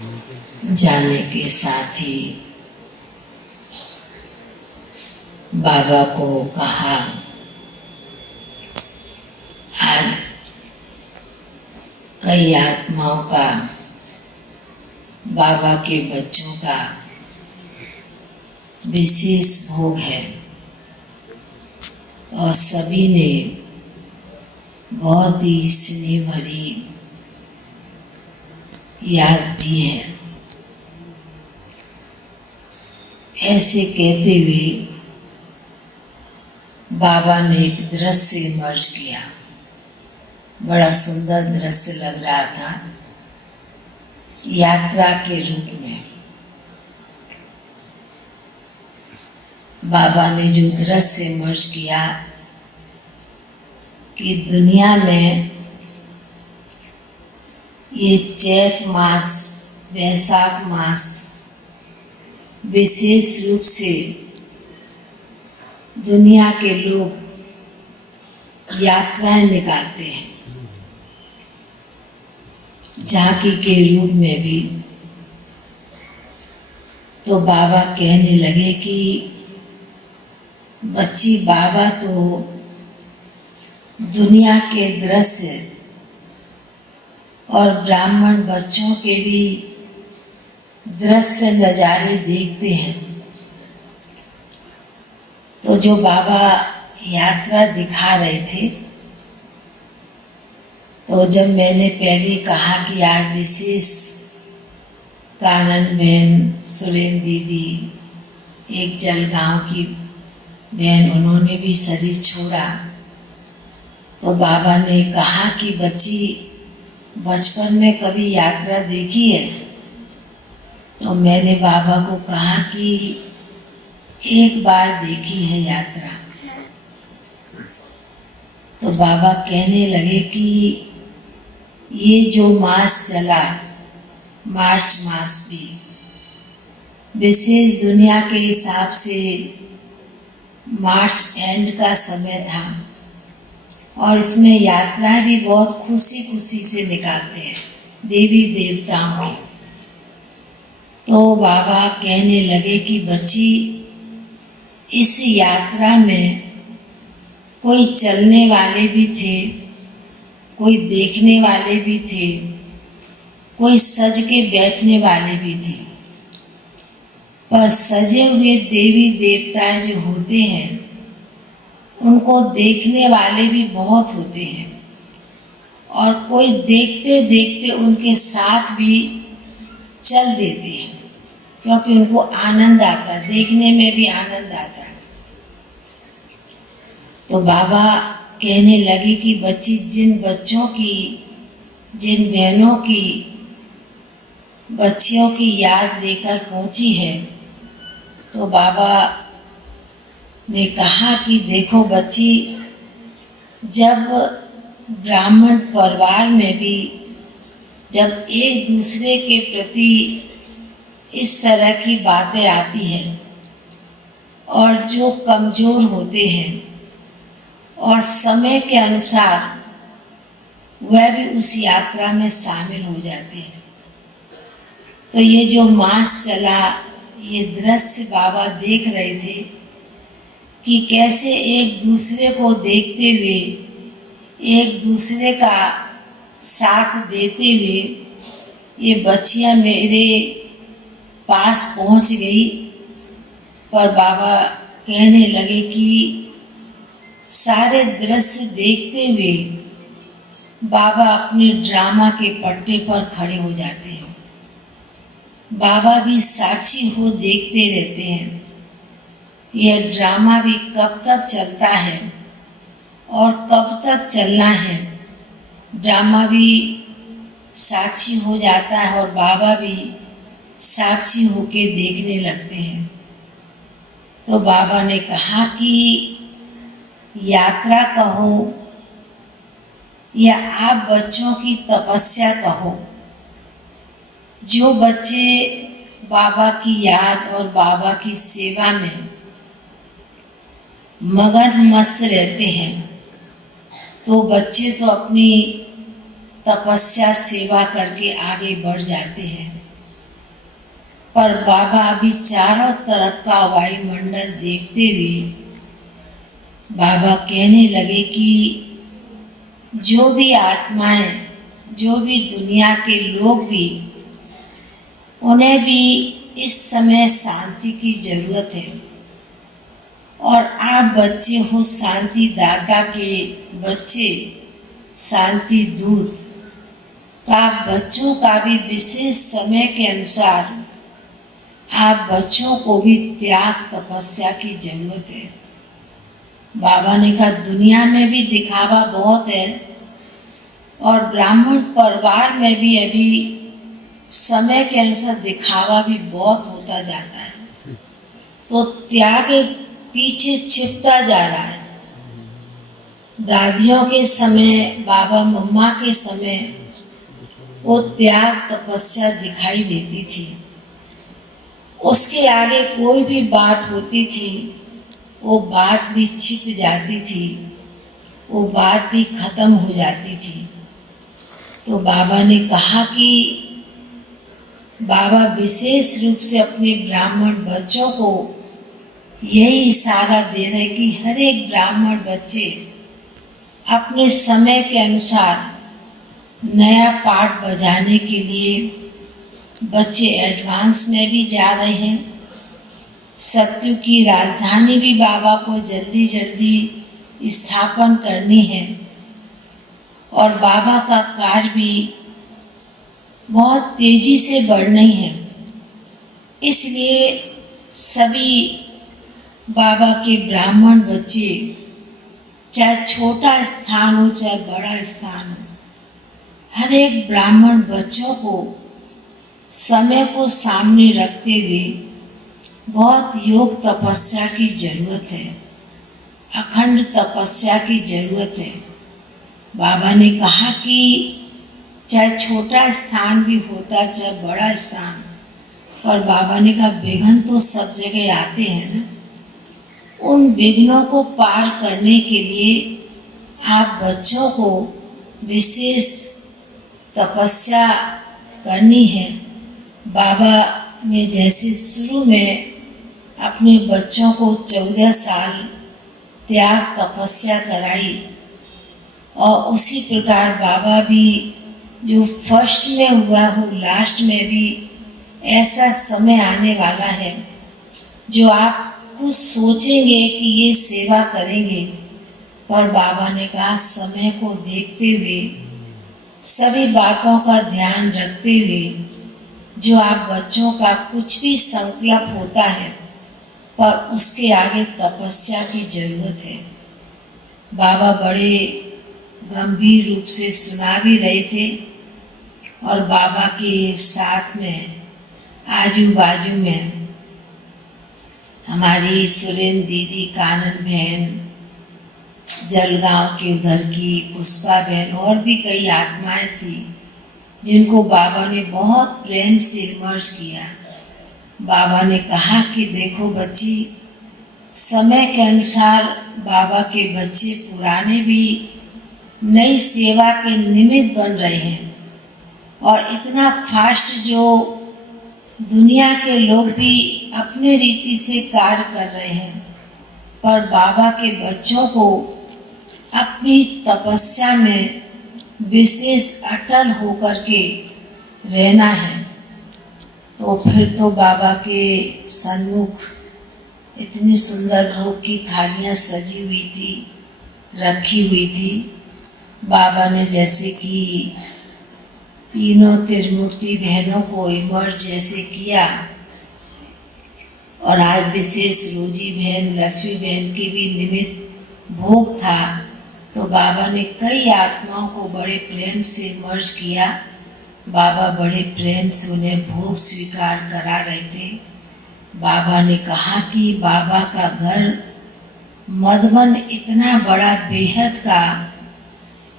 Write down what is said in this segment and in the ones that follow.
जाने के साथ ही बाबा को कहा, आज कई आत्माओं का, बाबा के बच्चों का विशेष भोग है और सभी ने बहुत ही स्नेह भरी याद दी है। ऐसे कहते हुए बाबा ने एक दृश्य इमर्ज किया। बड़ा सुंदर दृश्य लग रहा था, यात्रा के रूप में। बाबा ने जो दृश्य इमर्ज किया कि दुनिया में ये चैत मास, वैशाख मास विशेष रूप से दुनिया के लोग यात्राएं निकालते हैं, झांकी के रूप में भी। तो बाबा कहने लगे कि बच्ची, बाबा तो दुनिया के दृश्य और ब्राह्मण बच्चों के भी दृश्य नज़ारे देखते हैं। तो जो बाबा यात्रा दिखा रहे थे, तो जब मैंने पहले कहा कि आज विशेष कानन बहन, सुरेंद्र दीदी, एक जलगांव की बहन, उन्होंने भी शरीर छोड़ा, तो बाबा ने कहा कि बच्ची, बचपन में कभी यात्रा देखी है? तो मैंने बाबा को कहा कि एक बार देखी है यात्रा। तो बाबा कहने लगे कि ये जो मास चला, मार्च मास भी विशेष दुनिया के हिसाब से मार्च एंड का समय था और इसमें यात्राएं भी बहुत खुशी खुशी से निकालते हैं देवी देवताओं की। तो बाबा कहने लगे कि बच्ची, इस यात्रा में कोई चलने वाले भी थे, कोई देखने वाले भी थे, कोई सज के बैठने वाले भी थे। पर सजे हुए देवी देवता जो होते हैं, उनको देखने वाले भी बहुत होते हैं और कोई देखते देखते उनके साथ भी चल देते हैं, क्योंकि उनको आनंद आता है, देखने में भी आनंद आता है। तो बाबा कहने लगे कि बच्ची, जिन बच्चों की, जिन बहनों की, बच्चियों की याद लेकर पहुंची है, तो बाबा ने कहा कि देखो बच्ची, जब ब्राह्मण परिवार में भी जब एक दूसरे के प्रति इस तरह की बातें आती हैं और जो कमज़ोर होते हैं और समय के अनुसार वह भी उस यात्रा में शामिल हो जाते हैं। तो ये जो मास चला, ये दृश्य बाबा देख रहे थे कि कैसे एक दूसरे को देखते हुए, एक दूसरे का साथ देते हुए ये बच्चियां मेरे पास पहुंच गई। पर बाबा कहने लगे कि सारे दृश्य देखते हुए बाबा अपने ड्रामा के पट्टे पर खड़े हो जाते हैं। बाबा भी साक्षी हो देखते रहते हैं। यह ड्रामा भी कब तक चलता है और कब तक चलना है, ड्रामा भी साक्षी हो जाता है और बाबा भी साक्षी होके देखने लगते हैं। तो बाबा ने कहा कि यात्रा कहो या आप बच्चों की तपस्या कहो, जो बच्चे बाबा की याद और बाबा की सेवा में मगन मस्त रहते हैं, तो बच्चे तो अपनी तपस्या सेवा करके आगे बढ़ जाते हैं। पर बाबा अभी चारों तरफ का वायुमंडल देखते हुए बाबा कहने लगे कि जो भी आत्माएं, जो भी दुनिया के लोग भी, उन्हें भी इस समय शांति की जरूरत है। और आप बच्चे हो शांति दाता के बच्चे, शांति दूत, तो आप बच्चों का भी विशेष समय के अनुसार आप बच्चों को भी त्याग तपस्या की जरूरत है। बाबा ने कहा दुनिया में भी दिखावा बहुत है और ब्राह्मण परिवार में भी अभी समय के अनुसार दिखावा भी बहुत होता जाता है, तो त्याग पीछे छिपता जा रहा है। दादियों के समय, बाबा मम्मा के समय वो त्याग तपस्या दिखाई देती थी। उसके आगे कोई भी बात होती थी, वो बात भी छिप जाती थी, वो बात भी खत्म हो जाती थी। तो बाबा ने कहा कि बाबा विशेष रूप से अपने ब्राह्मण बच्चों को यही इशारा दे रहे कि हर एक ब्राह्मण बच्चे अपने समय के अनुसार नया पाठ बजाने के लिए बच्चे एडवांस में भी जा रहे हैं। सत्य की राजधानी भी बाबा को जल्दी जल्दी स्थापन करनी है और बाबा का कार्य भी बहुत तेजी से बढ़नी है। इसलिए सभी बाबा के ब्राह्मण बच्चे, चाहे छोटा स्थान हो चाहे बड़ा स्थान हो, हर एक ब्राह्मण बच्चों को समय को सामने रखते हुए बहुत योग तपस्या की जरूरत है, अखंड तपस्या की जरूरत है। बाबा ने कहा कि चाहे छोटा स्थान भी होता चाहे बड़ा स्थान, पर बाबा ने कहा विघ्न तो सब जगह आते हैं ना। उन विघ्नों को पार करने के लिए आप बच्चों को विशेष तपस्या करनी है। बाबा ने जैसे शुरू में अपने बच्चों को 14 साल त्याग तपस्या कराई, और उसी प्रकार बाबा भी जो फर्स्ट में हुआ हो लास्ट में भी ऐसा समय आने वाला है जो आप कुछ सोचेंगे कि ये सेवा करेंगे, पर बाबा ने कहा समय को देखते हुए, सभी बातों का ध्यान रखते हुए जो आप बच्चों का कुछ भी संकल्प होता है, पर उसके आगे तपस्या की जरूरत है। बाबा बड़े गंभीर रूप से सुना भी रहे थे और बाबा के साथ में आजू बाजू में हमारी सुरेंद्र दीदी, कानन बहन, जलगांव के उधर की पुष्पा बहन और भी कई आत्माएं थी जिनको बाबा ने बहुत प्रेम से इमर्ज किया। बाबा ने कहा कि देखो बच्ची, समय के अनुसार बाबा के बच्चे पुराने भी नई सेवा के निमित्त बन रहे हैं, और इतना फास्ट जो दुनिया के लोग भी अपने रीति से कार्य कर रहे हैं, पर बाबा के बच्चों को अपनी तपस्या में विशेष अटल होकर के रहना है। तो फिर तो बाबा के सन्मुख इतनी सुंदर भोग की थालियाँ सजी हुई थी, रखी हुई थी। बाबा ने जैसे कि तीनों त्रिमूर्ति बहनों को इमर्ज जैसे किया, और आज विशेष रोजी बहन, लक्ष्मी बहन की भी निमित्त भोग था, तो बाबा ने कई आत्माओं को बड़े प्रेम से इमर्ज किया। बाबा बड़े प्रेम से उन्हें भोग स्वीकार करा रहे थे। बाबा ने कहा कि बाबा का घर मधुबन इतना बड़ा बेहद का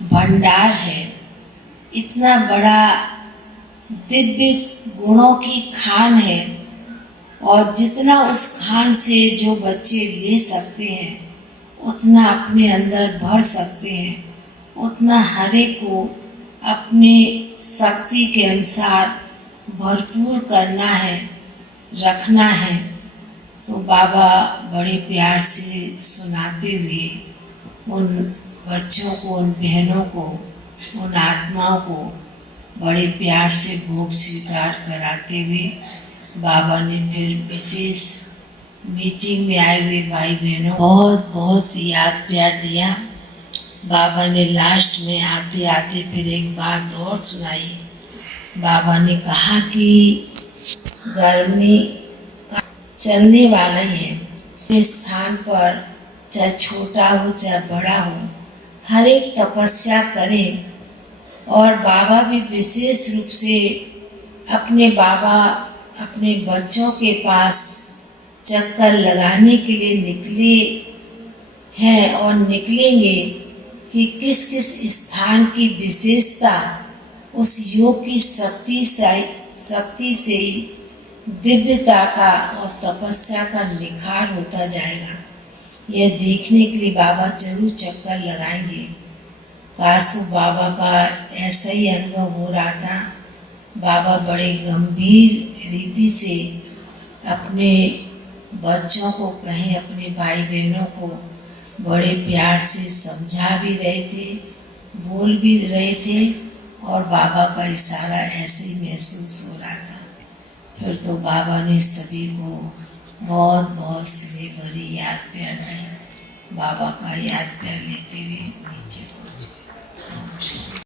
भंडार है, इतना बड़ा दिव्य गुणों की खान है, और जितना उस खान से जो बच्चे ले सकते हैं उतना अपने अंदर भर सकते हैं, उतना हर एक को अपने शक्ति के अनुसार भरपूर करना है। रखना है। तो बाबा बड़े प्यार से सुनाते हुए उन बच्चों को, उन बहनों को, उन आत्माओं को बड़े प्यार से भोग स्वीकार कराते हुए बाबा ने फिर विशेष मीटिंग में आए हुए भाई बहनों बहुत बहुत याद प्यार दिया। बाबा ने लास्ट में आते आते फिर एक बात और सुनाई। बाबा ने कहा कि गर्मी का चलने वाला ही है। इस स्थान पर चाहे छोटा हो चाहे बड़ा हो, हर एक तपस्या करें। और बाबा भी विशेष रूप से अपने बच्चों के पास चक्कर लगाने के लिए निकले हैं और निकलेंगे कि किस किस स्थान की विशेषता उस योग की शक्ति से दिव्यता का और तपस्या का निखार होता जाएगा। यह देखने के लिए बाबा जरूर चक्कर लगाएंगे। काश तो बाबा का ऐसा ही अनुभव हो रहा था। बाबा बड़े गंभीर रीति से अपने बच्चों को, कहें अपने भाई बहनों को बड़े प्यार से समझा भी रहे थे, बोल भी रहे थे और बाबा का इशारा ऐसे ही महसूस हो रहा था। फिर तो बाबा ने सभी को बहुत बहुत स्नेह भरी याद प्यार दी। बाबा का याद प्यार लेते हुए नीचे पहुँच गए।